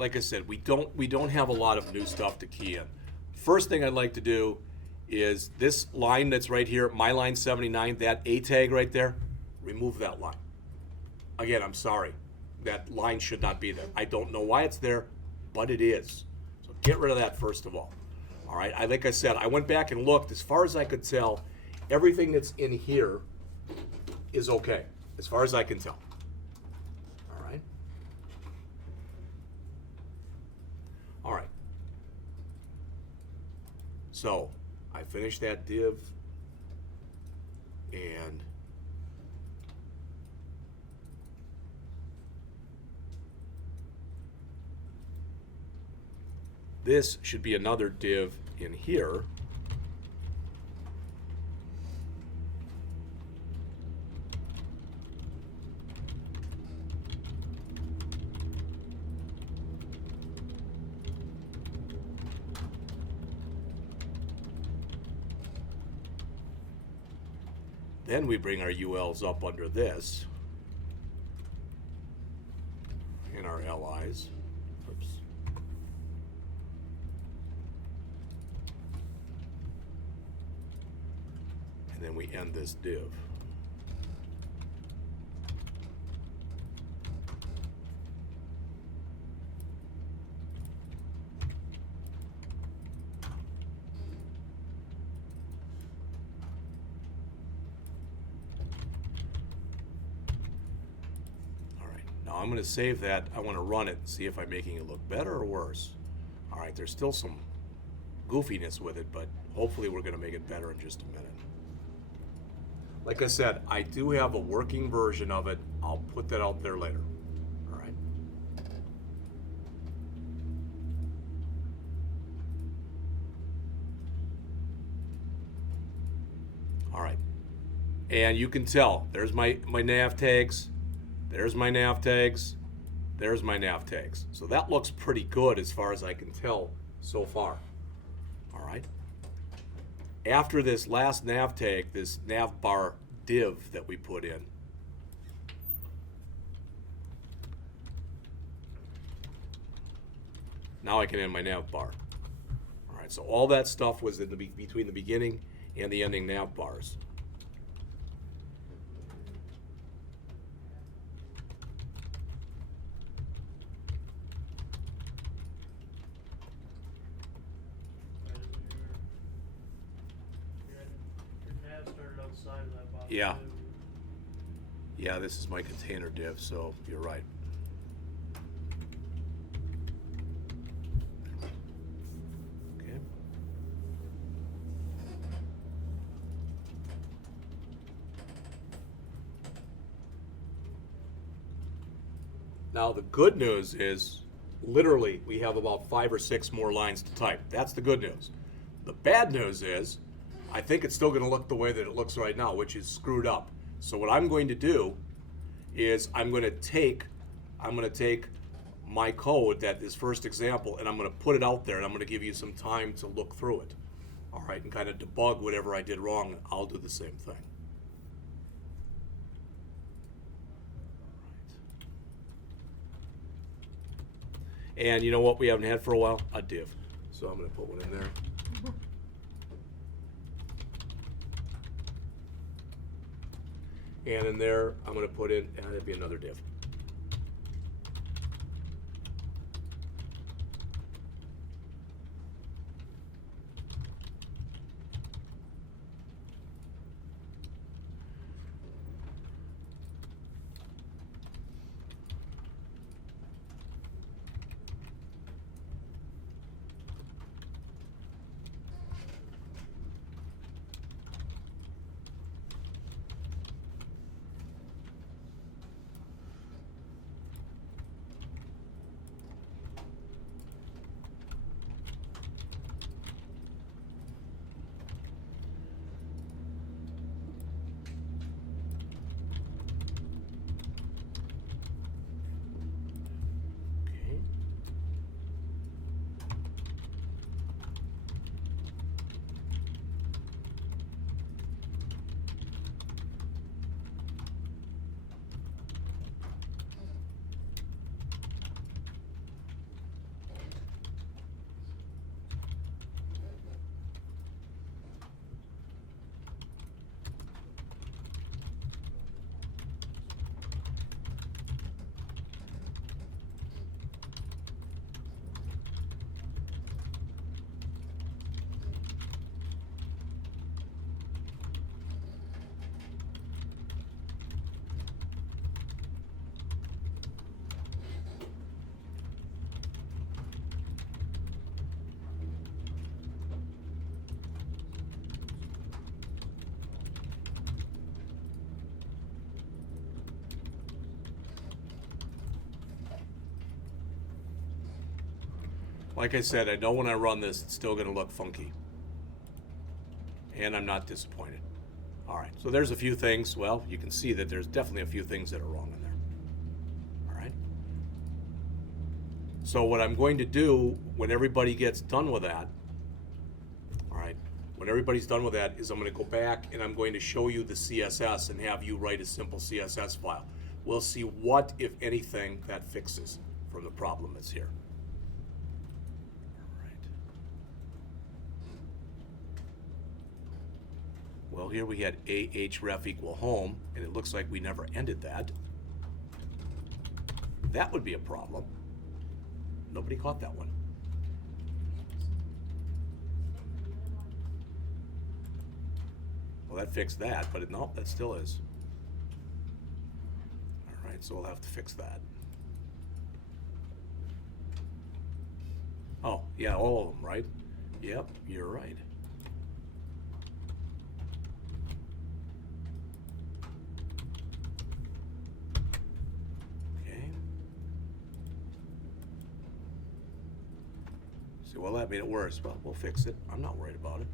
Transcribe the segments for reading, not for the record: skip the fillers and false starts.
like I said, we don't have a lot of new stuff to key in. First thing I'd like to do is this line that's right here, my line 79, that A tag right there, remove that line. Again, I'm sorry. That line should not be there. I don't know why it's there, but it is. So get rid of that first of all. All right, like I said, I went back and looked. As far as I could tell, everything that's in here is okay, as far as I can tell. All right. All right. So I finished that div, and this should be another div in here. Then we bring our ULs up under this and our LIs. Oops. And then we end this div. I'm going to save that. I want to run it and see if I'm making it look better or worse. All right, there's still some goofiness with it, but hopefully we're going to make it better in just a minute. Like I said, I do have a working version of it. I'll put that out there later. All right. All right. And you can tell, there's my nav tags. There's my nav tags. There's my nav tags. So that looks pretty good as far as I can tell so far. All right. After this last nav tag, this nav bar div that we put in, now I can end my nav bar. All right. So all that stuff was in between the beginning and the ending nav bars. Yeah. Yeah, this is my container div, so you're right. Okay. Now the good news is, literally, we have about 5 or 6 more lines to type. That's the good news. The bad news is, I think it's still going to look the way that it looks right now, which is screwed up. So what I'm going to do is I'm going to take my code, that is first example, and I'm going to put it out there, and I'm going to give you some time to look through it. All right, and kind of debug whatever I did wrong. I'll do the same thing. And you know what we haven't had for a while? A div. So I'm going to put one in there. And in there, I'm going to put in, and it'd be another div. Like I said, I know when I run this, it's still gonna look funky. And I'm not disappointed. All right, so there's a few things. Well, you can see that there's definitely a few things that are wrong in there. All right. So what I'm going to do when everybody gets done with that, all right, when everybody's done with that is I'm going to go back and I'm going to show you the CSS and have you write a simple CSS file. We'll see what, if anything, that fixes from the problem that's here. All right. Well, here we had ahref equal home, and it looks like we never ended that. That would be a problem. Nobody caught that one. Well, that fixed that, but no, that still is. All right, so we'll have to fix that. Oh, yeah, all of them, right? Yep, you're right. Okay. So, well, that made it worse. Well, we'll fix it. I'm not worried about it.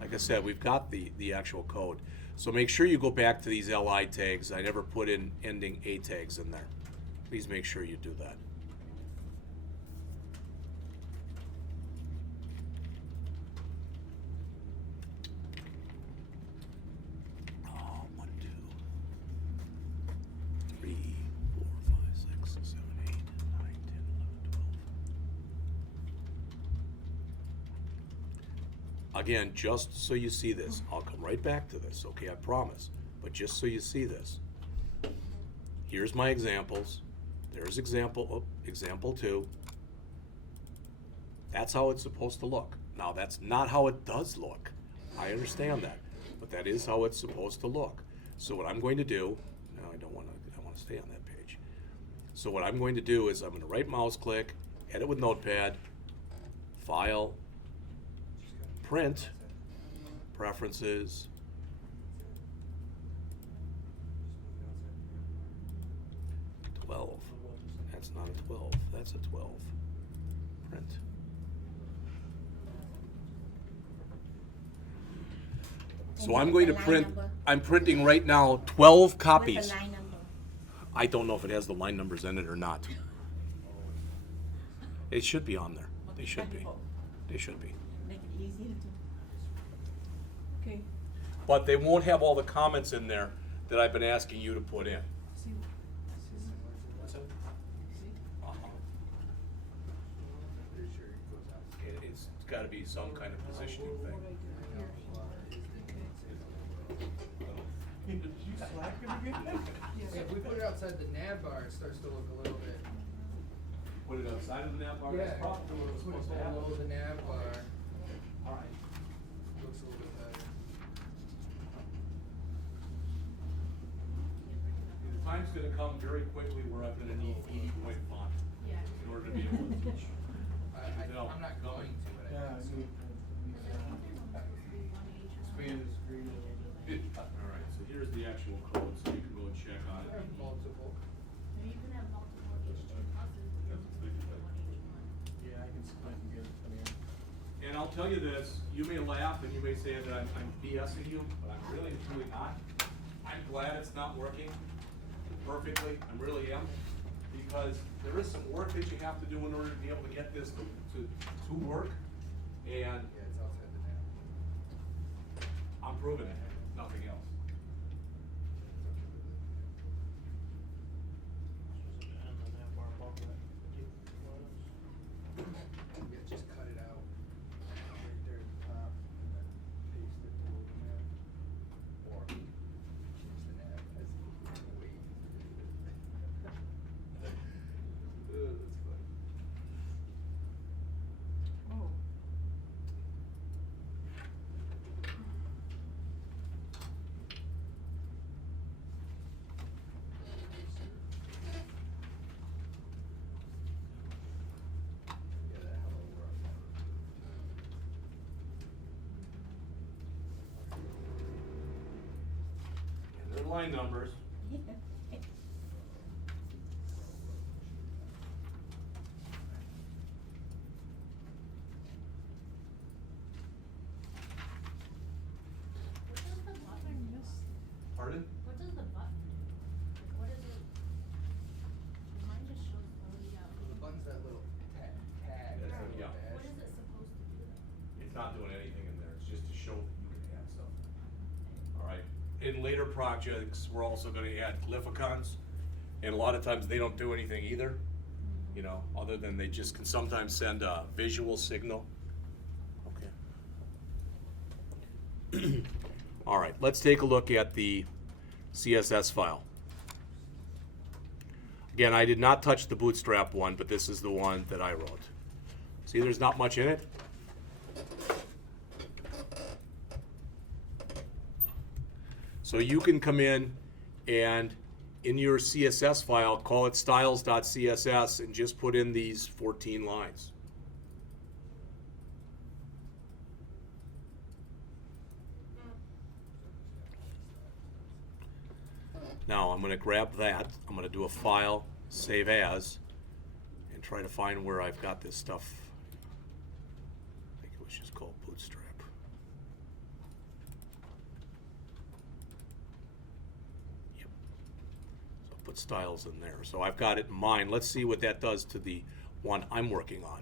Like I said, we've got the actual code. So make sure you go back to these LI tags. I never put in ending A tags in there. Please make sure you do that. Oh, 1, 2, 3, 4, 5, 6, 7, 8, 9, 10, 11, 12. Again, just so you see this, I'll come right back to this, okay, I promise. But just so you see this, here's my examples. There's example 2. That's how it's supposed to look. Now, that's not how it does look. I understand that, but that is how it's supposed to look. So what I'm going to do, no, I want to stay on that page. So what I'm going to do is I'm going to right mouse click, edit with Notepad, File, Print, Preferences, That's not a 12, that's a 12. Print. So I'm going to print, I'm printing right now 12 copies. What's the line number? I don't know if it has the line numbers in it or not. It should be on there. They should be. They should be. Make it easier to. Okay. But they won't have all the comments in there that I've been asking you to put in. What's that? It's got to be some kind of positioning thing. If we put it outside the nav bar, it starts to look a little bit. Put it outside of the nav bar? Yeah, That's probably what it was put supposed it to happen. below the nav bar. All right. Looks a little bit better. The time's going to come very quickly where I'm going to need 80-point font in order to be able to teach. No, I'm not going to, but I can. Expand the screen a little bit. All right, so here's the actual code, so you can go and check on I have it. multiple. You can have multiple H2 buses. Yeah, I can split and get it from here. And I'll tell you this, you may laugh and you may say that I'm BSing you, but I'm really and truly not. I'm glad it's not working perfectly, I really am, because there is some work that you have to do in order to be able to get this to work, and Yeah, it's outside the nav. I'm proving it, nothing else. And then that bar above that. Yeah, just cut it out. Right there at the top, and then paste it below the nav. Or change the nav as the weight. That's funny. Oh. Yeah, that hello world never And they're line numbers. It's not doing anything in there, it's just to show that you can add stuff. All right, in later projects, we're also gonna add glyphicons, and a lot of times they don't do anything either, you know, other than they just can sometimes send a visual signal. Okay. All right, let's take a look at the CSS file. Again, I did not touch the Bootstrap one, but this is the one that I wrote. See, there's not much in it. So you can come in and in your CSS file, call it styles.css and just put in these 14 lines. Now I'm going to grab that, I'm going to do a file, save as, and try to find where I've got this stuff. I think it was just called Bootstrap. Yep. So put styles in there. So I've got it in mind. Let's see what that does to the one I'm working on.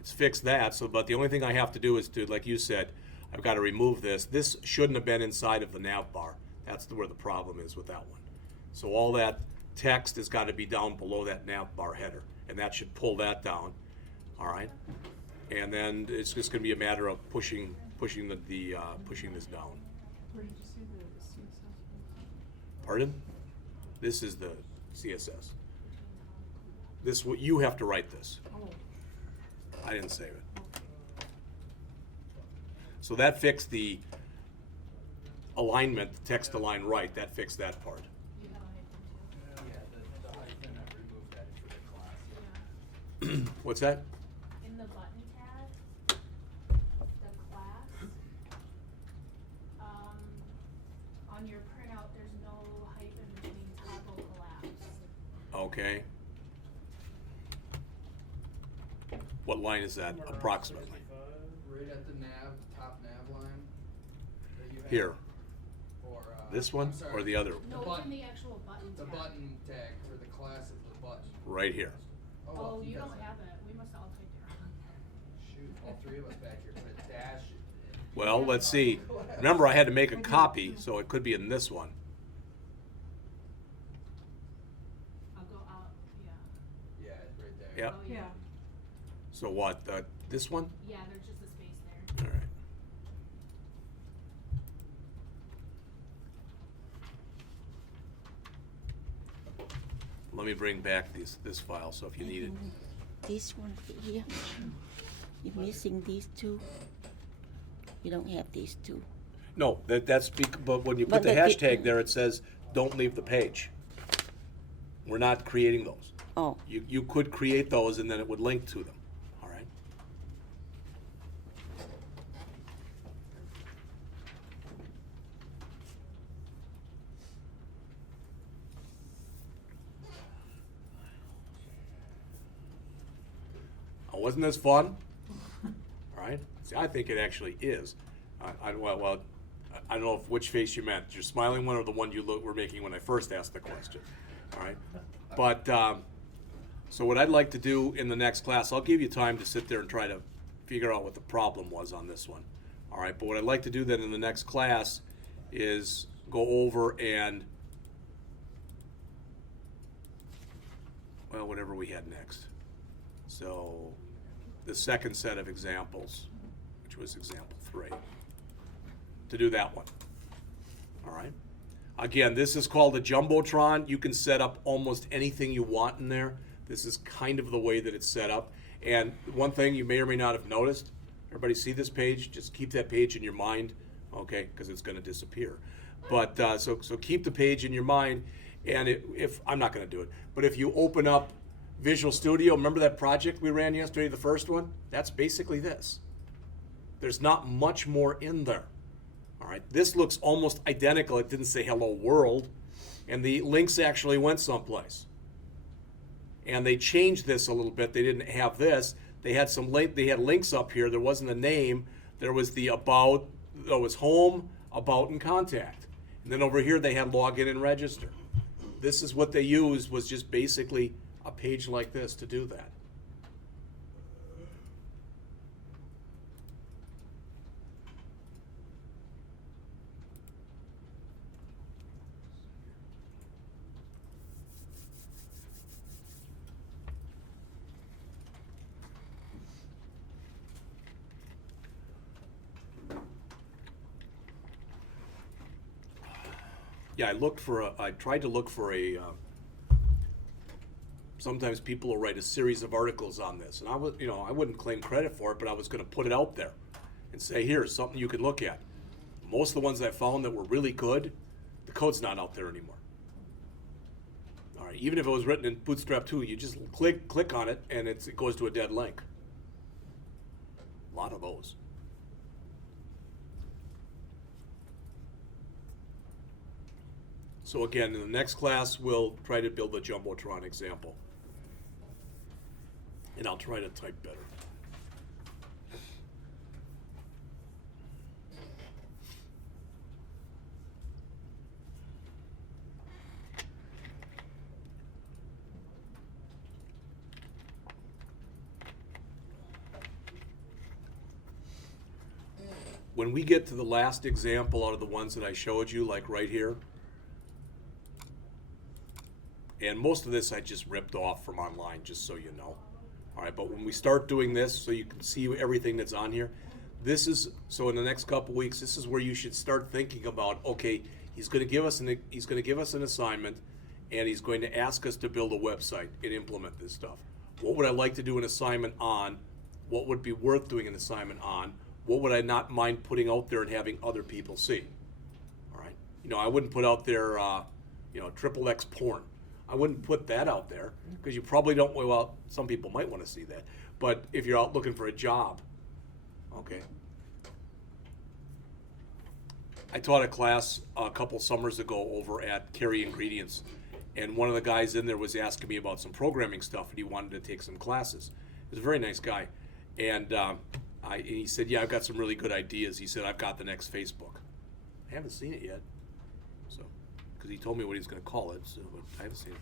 It's fixed that, so but the only thing I have to do is to, like you said, I've got to remove this. This shouldn't have been inside of the nav bar. That's where the problem is with that one. So all that text has got to be down below that nav bar header, and that should pull that down. All right, and then it's just going to be a matter of pushing this down. Where did you see the CSS? Pardon? This is the CSS. This you have to write this. Oh, I didn't save it. So that fixed the alignment, the text align right. That fixed that part. You have a hyphen too. Yeah, the hyphen, I removed that for the class. What's that? In the button tab, the class, on your printout, there's no hyphen between toggle collapse. Okay. What line is that, approximately? Right at the nav, top nav line that you have. Here. Or, This one I'm sorry, or the other? No, it's button. in the actual button The tab. button tag for the class of the button. Right here. Oh, well, he you don't doesn't. have it. We must have all typed it wrong. Shoot, all three of us back here put a dash. Well, let's see. Remember, I had to make a copy, so it could be in this one. I'll go out, yeah. Yeah, right there. Yep. Oh, yeah. So what, this one? Yeah, there's just a space there. All right. Let me bring back this file, so if you need it. This one here, you're missing these two. You don't have these two. No, but when you put But the the- hashtag there, it says, don't leave the page. We're not creating those. Oh, You could create those and then it would link to them, all right? Wasn't this fun? All right, see, I think it actually is. I don't know which face you meant, your smiling one or the one you were making when I first asked the question, all right? But, so what I'd like to do in the next class, I'll give you time to sit there and try to figure out what the problem was on this one. All right, but what I'd like to do then in the next class is go over and, well, whatever we had next. So the second set of examples, which was example 3, to do that one. All right. Again, this is called a Jumbotron. You can set up almost anything you want in there. This is kind of the way that it's set up. And one thing you may or may not have noticed, everybody see this page? Just keep that page in your mind, okay, because it's going to disappear. But so keep the page in your mind, and if I'm not going to do it, but if you open up Visual Studio, remember that project we ran yesterday, the first one? That's basically this. There's not much more in there. All right, this looks almost identical. It didn't say hello world, and the links actually went someplace. And they changed this a little bit. They didn't have this. They had they had links up here. There wasn't a name. There was the about, there was home, about, and contact. And then over here they had login and register. this is what they used, was just basically a page like this to do that. Yeah, I tried to look for a, sometimes people will write a series of articles on this, and I wouldn't claim credit for it, but I was gonna put it out there and say, here's something you could look at. Most of the ones I found that were really good, the code's not out there anymore. All right, even if it was written in Bootstrap 2, you just click on it, and it goes to a dead link. A lot of those. So again, in the next class, we'll try to build a Jumbotron example. And I'll try to type better. When we get to the last example out of the ones that I showed you, like right here, and most of this I just ripped off from online, just so you know. All right, but when we start doing this, so you can see everything that's on here, this is, so in the next couple weeks, this is where you should start thinking about, okay, he's going to give us an assignment, and he's going to ask us to build a website and implement this stuff. What would I like to do an assignment on? What would be worth doing an assignment on? What would I not mind putting out there and having other people see? All right, I wouldn't put out there, XXX porn. I wouldn't put that out there because you probably don't, well, some people might want to see that. But if you're out looking for a job, okay. I taught a class a couple summers ago over at Carry Ingredients, and one of the guys in there was asking me about some programming stuff, and he wanted to take some classes. He was a very nice guy. And he said, yeah, I've got some really good ideas. He said, I've got the next Facebook. I haven't seen it yet. So, because he told me what he was going to call it, so but I haven't seen it.